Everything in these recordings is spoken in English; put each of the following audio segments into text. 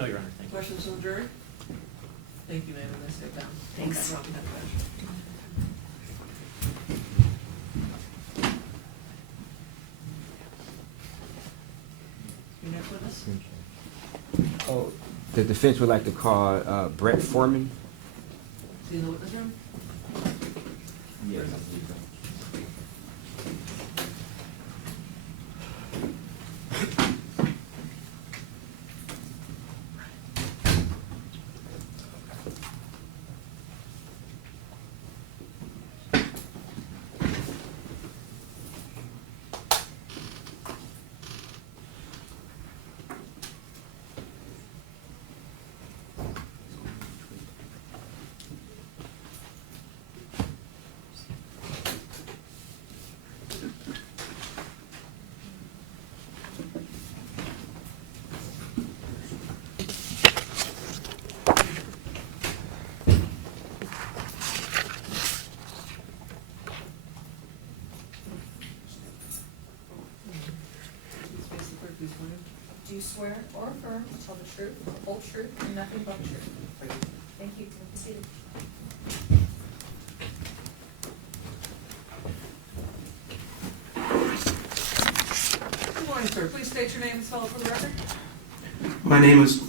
No, Your Honor, thank you. Questions from the jury? Thank you, ma'am, and I sit down. Thanks. Okay, I'll be happy. Your next witness? Oh, the defense would like to call Brett Foreman. See in the witness room? Yes. Please face the clerk, please swear. Do you swear or affirm to tell the truth, the whole truth, and nothing but the truth? Thank you. You can be seated. Good morning, sir. Please state your name and spell it for the record. My name is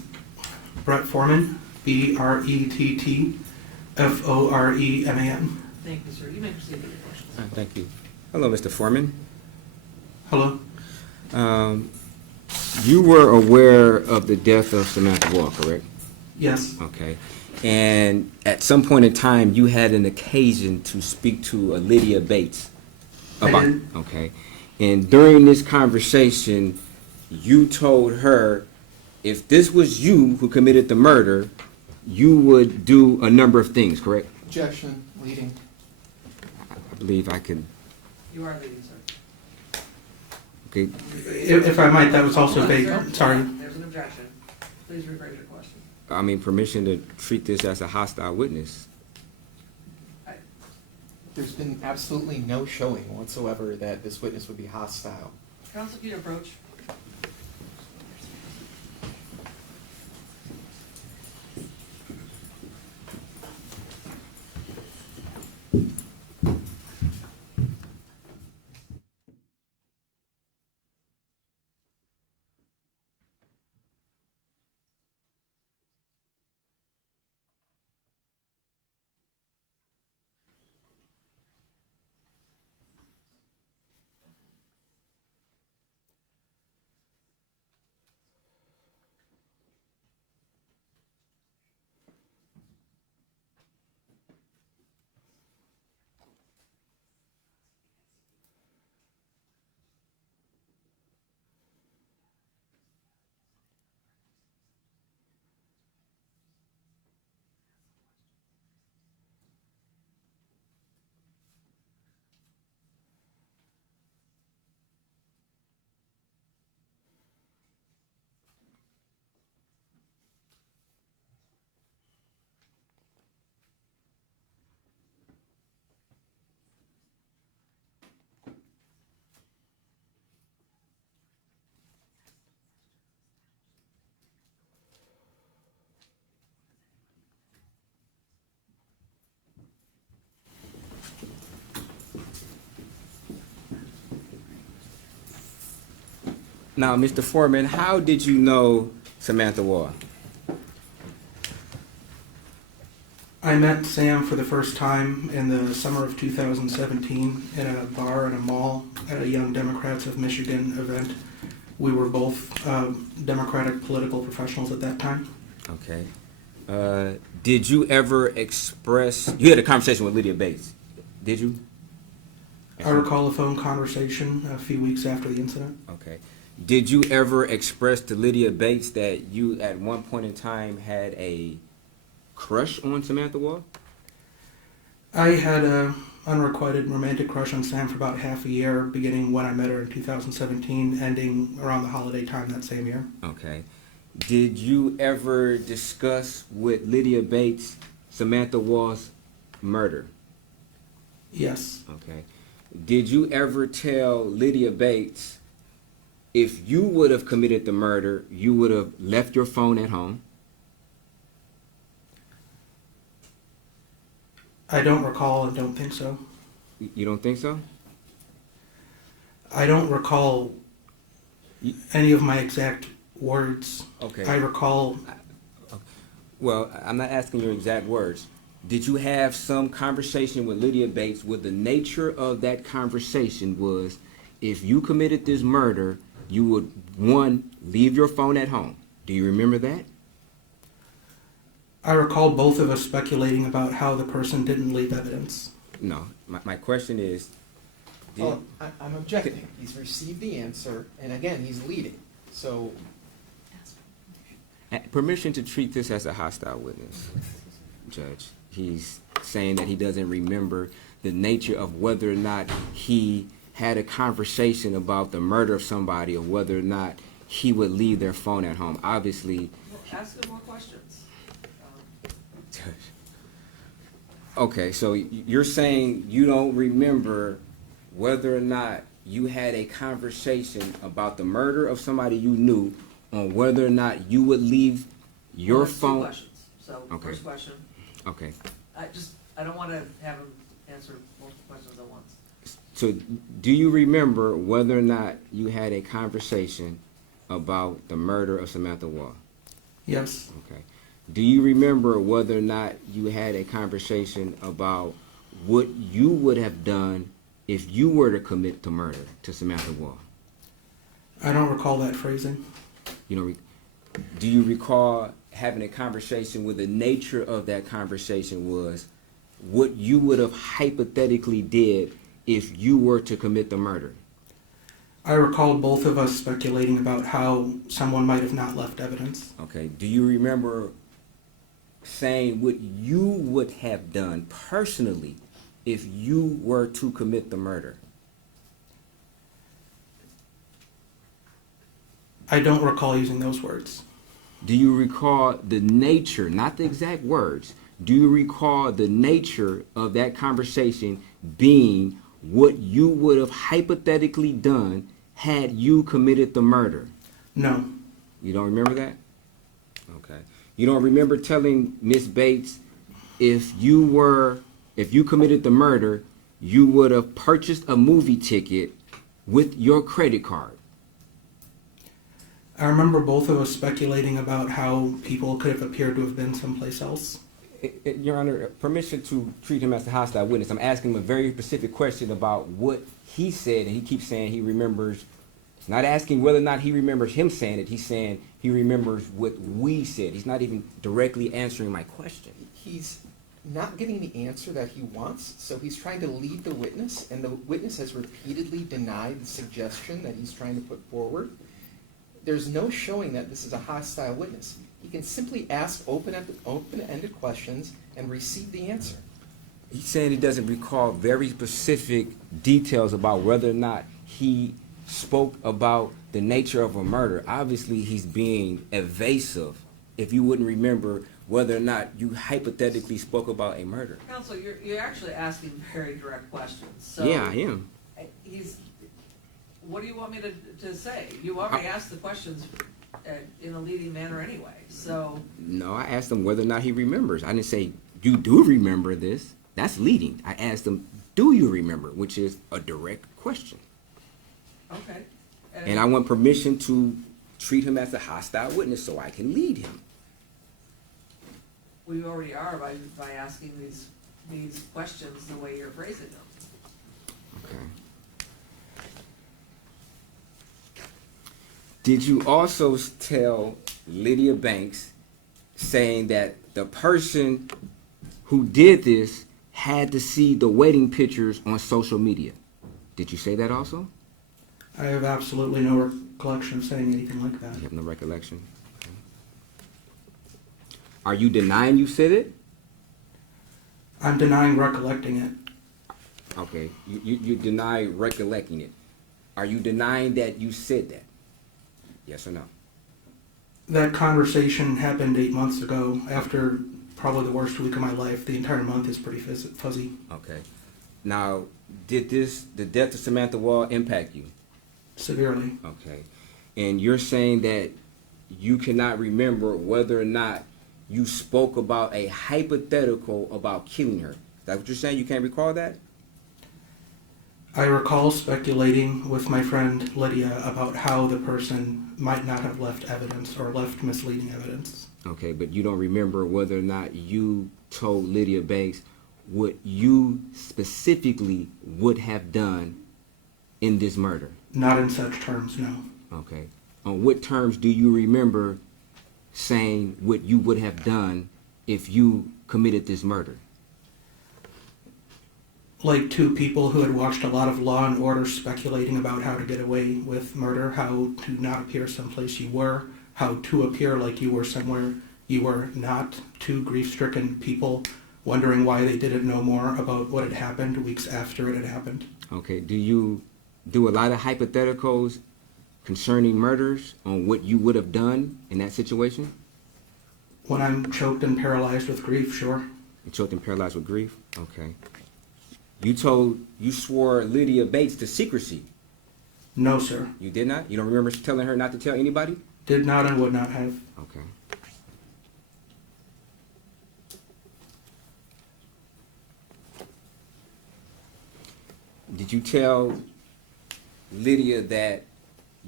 Brett Foreman, Brettforreman. Thank you, sir. You may proceed with your questions. Thank you. Hello, Mr. Foreman. Hello? You were aware of the death of Samantha Woll, correct? Yes, Okay. And at some point in time, you had an occasion to speak to Lydia Bates I did. Okay. And during this conversation, you told her if this was you who committed the murder, you would do a number of things, correct? Objection, leading. I believe I can. You are leading, sir. Okay. if I might, that was also Hold on, vague. sir. Sorry. There's an objection. Please rephrase your question. I mean, permission to treat this as a hostile witness. There's been absolutely no showing whatsoever that this witness would be hostile. Counsel, can you approach? Now, Mr. Foreman, how did you know Samantha Woll? I met Sam for the first time in the summer of 2017 in a bar in a mall at a Young Democrats of Michigan event. We were both Democratic political professionals at that time. Okay. Did you ever express, you had a conversation with Lydia Bates, did you? I recall a phone conversation a few weeks after the incident. Okay. Did you ever express to Lydia Bates that you at one point in time had a crush on Samantha Woll? I had a unrequited romantic crush on Sam for about half a year, beginning when I met her in 2017, ending around the holiday time that same year. Okay. Did you ever discuss with Lydia Bates Samantha Woll's murder? Yes. Okay. Did you ever tell Lydia Bates if you would have committed the murder, you would have left your phone at home? I don't recall and don't think so. You don't think so? I don't recall any of my exact words. Okay. I recall, Well, I'm not asking your exact words. Did you have some conversation with Lydia Bates where the nature of that conversation was, if you committed this murder, you would, one, leave your phone at home? Do you remember that? I recall both of us speculating about how the person didn't leave evidence. No. My question is, Oh, I'm objecting. He's received the answer, and again, he's leading. So, permission to treat this as a hostile witness, Judge. He's saying that he doesn't remember the nature of whether or not he had a conversation about the murder of somebody, or whether or not he would leave their phone at home. Obviously, Well, ask him more questions. Judge. Okay, so you're saying you don't remember whether or not you had a conversation about the murder of somebody you knew, on whether or not you would leave your Well, there's phone. Two questions. So, Okay. first question, Okay. I don't want to have him answer multiple questions at once. So, do you remember whether or not you had a conversation about the murder of Samantha Woll? Yes, Okay. Do you remember whether or not you had a conversation about what you would have done if you were to commit the murder to Samantha Woll? I don't recall that phrasing. You know, do you recall having a conversation where the nature of that conversation was what you would have hypothetically did if you were to commit the murder? I recall both of us speculating about how someone might have not left evidence. Okay. Do you remember saying what you would have done personally if you were to commit the murder? I don't recall using those words. Do you recall the nature, not the exact words, do you recall the nature of that conversation being what you would have hypothetically done had you committed the murder? No, You don't remember that? Okay. You don't remember telling Miss Bates if you committed the murder, you would have purchased a movie ticket with your credit card? I remember both of us speculating about how people could have appeared to have been someplace else. Your Honor, permission to treat him as a hostile witness. I'm asking him a very specific question about what he said, and he keeps saying he remembers. He's not asking whether or not he remembers him saying it. He's saying he remembers what we said. He's not even directly answering my question. he's not getting the answer that he wants, so he's trying to lead the witness, and the witness has repeatedly denied the suggestion that he's trying to put forward. There's no showing that this is a hostile witness. He can simply ask open-ended questions and receive the answer. He's saying he doesn't recall very specific details about whether or not he spoke about the nature of a murder. Obviously, he's being evasive if you wouldn't remember whether or not you hypothetically spoke about a murder. Counsel, you're actually asking very direct questions. So Yeah, I am. What do you want me to say? You already asked the questions in a leading manner anyway, so. No, I asked him whether or not he remembers. I didn't say, you do remember this. That's leading. I asked him, do you remember? Which is a direct question. Okay. And I want permission to treat him as a hostile witness so I can lead him. We already are by asking these questions the way you're phrasing them. Okay. Did you also tell Lydia Banks saying that the person who did this had to see the wedding pictures on social media? Did you say that also? I have absolutely no recollection of saying anything like that. You have no recollection? Okay. Are you denying you said it? I'm denying recollecting it. Okay. You deny recollecting it. Are you denying that you said that? Yes or no? That conversation happened 8 months ago, after probably the worst week of my life. The entire month is pretty fuzzy. Okay. Now, did the death of Samantha Woll impact you? Severely. Okay. and you're saying that you cannot remember whether or not you spoke about a hypothetical about killing her. Is that what you're saying? You can't recall that? I recall speculating with my friend Lydia about how the person might not have left evidence or left misleading evidence. Okay, but you don't remember whether or not you told Lydia Banks what you specifically would have done in this murder? Not in such terms, no. Okay. On what terms do you remember saying what you would have done if you committed this murder? Like two people who had watched a lot of Law and Order speculating about how to get away with murder, how to not appear someplace you were, how to appear like you were somewhere you were not. Two grief-stricken people wondering why they didn't know more about what had happened weeks after it had happened. Okay. Do you do a lot of hypotheticals concerning murders on what you would have done in that situation? When I'm choked and paralyzed with grief, sure. You choked and paralyzed with grief? Okay. You swore Lydia Bates to secrecy. No, sir. You did not? You don't remember telling her not to tell anybody? Did not and would not have. Okay. Did you tell Lydia that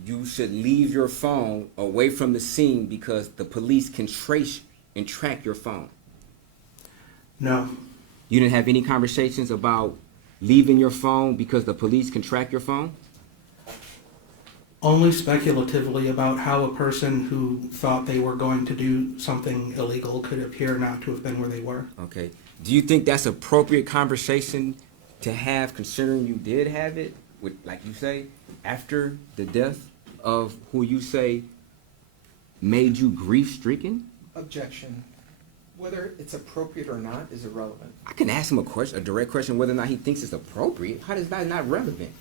you should leave your phone away from the scene because the police can trace and track your phone? No. You didn't have any conversations about leaving your phone because the police can track your phone? Only speculatively about how a person who thought they were going to do something illegal could appear not to have been where they were. Okay. Do you think that's appropriate conversation to have, considering you did have it, with, like you say, after the death of who you say made you grief-stricken? Objection. Whether it's appropriate or not is irrelevant. I can ask him a direct question, whether or not he thinks it's appropriate. How is that not relevant?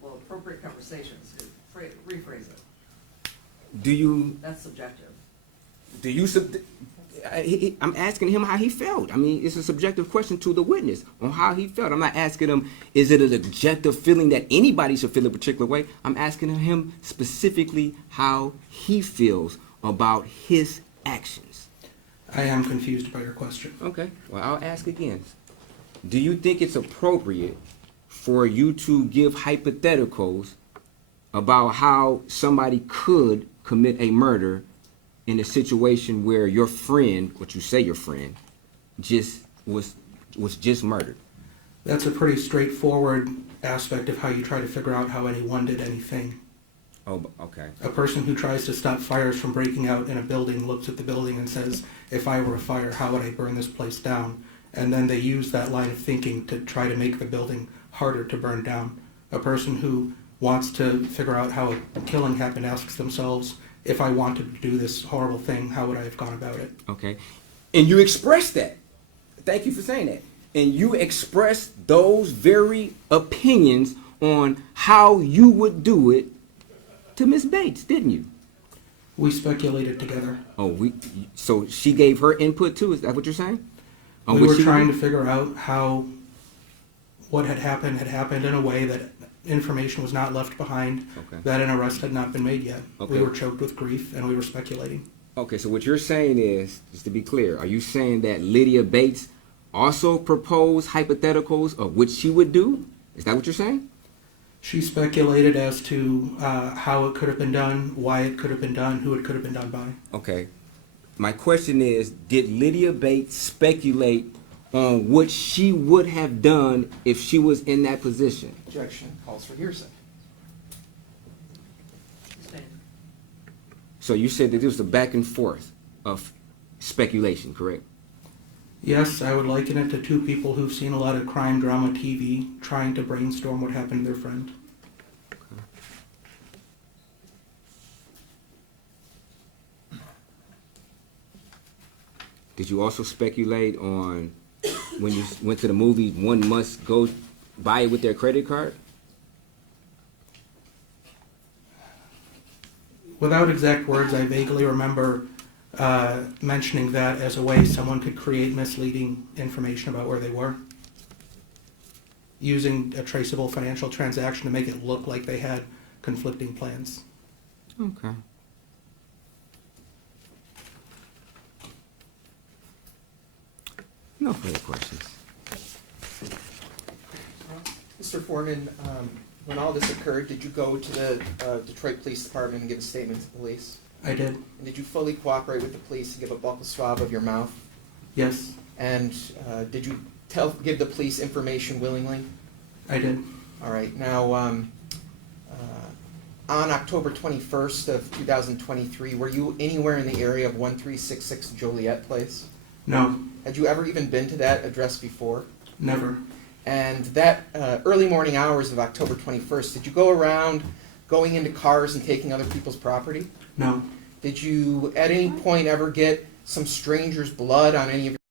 Well, appropriate conversations, rephrase it. Do you? That's subjective. Do you? I'm asking him how he felt. I mean, it's a subjective question to the witness on how he felt. I'm not asking him, is it an objective feeling that anybody should feel a particular way? I'm asking him specifically how he feels about his actions. I am confused by your question. Okay, well, I'll ask again. Do you think it's appropriate for you to give hypotheticals about how somebody could commit a murder in a situation where your friend, what you say your friend, just was just murdered? That's a pretty straightforward aspect of how you try to figure out how anyone did anything. Oh, okay. A person who tries to stop fires from breaking out in a building looks at the building and says, if I were a fire, how would I burn this place down? And then they use that line of thinking to try to make the building harder to burn down. A person who wants to figure out how a killing happened asks themselves, if I wanted to do this horrible thing, how would I have gone about it? Okay. And you expressed that. Thank you for saying that. And you expressed those very opinions on how you would do it to Miss Bates, didn't you? We speculated together. So she gave her input too? Is that what you're saying? On We what were she trying did? to figure out how what had happened in a way that information was not left behind, Okay. that an arrest had not been made yet. Okay. We were choked with grief and we were speculating. Okay, so what you're saying is, just to be clear, are you saying that Lydia Bates also proposed hypotheticals of what she would do? Is that what you're saying? She speculated as to how it could have been done, why it could have been done, who it could have been done by. Okay. My question is, did Lydia Bates speculate on what she would have done if she was in that position? Objection. Calls for hearsay. Sustained. So you said that this was a back and forth of speculation, correct? Yes, I would liken it to two people who've seen a lot of crime drama TV trying to brainstorm what happened to their friend. Did you also speculate on when you went to the movies, one must go buy it with their credit card? Without exact words, I vaguely remember mentioning that as a way someone could create misleading information about where they were, using a traceable financial transaction to make it look like they had conflicting plans. Okay. No further questions. Mr. Foreman, when all this occurred, did you go to the Detroit Police Department and give a statement to police? I did. And did you fully cooperate with the police and give a buccal swab of your mouth? Yes, And did you give the police information willingly? I did. All right. Now, on October 21st of 2023, were you anywhere in the area of 1366 Joliet Place? No, Had you ever even been to that address before? never. And that early morning hours of October 21st, did you go around going into cars and taking other people's property? No, Did you at any point ever get some stranger's blood on any of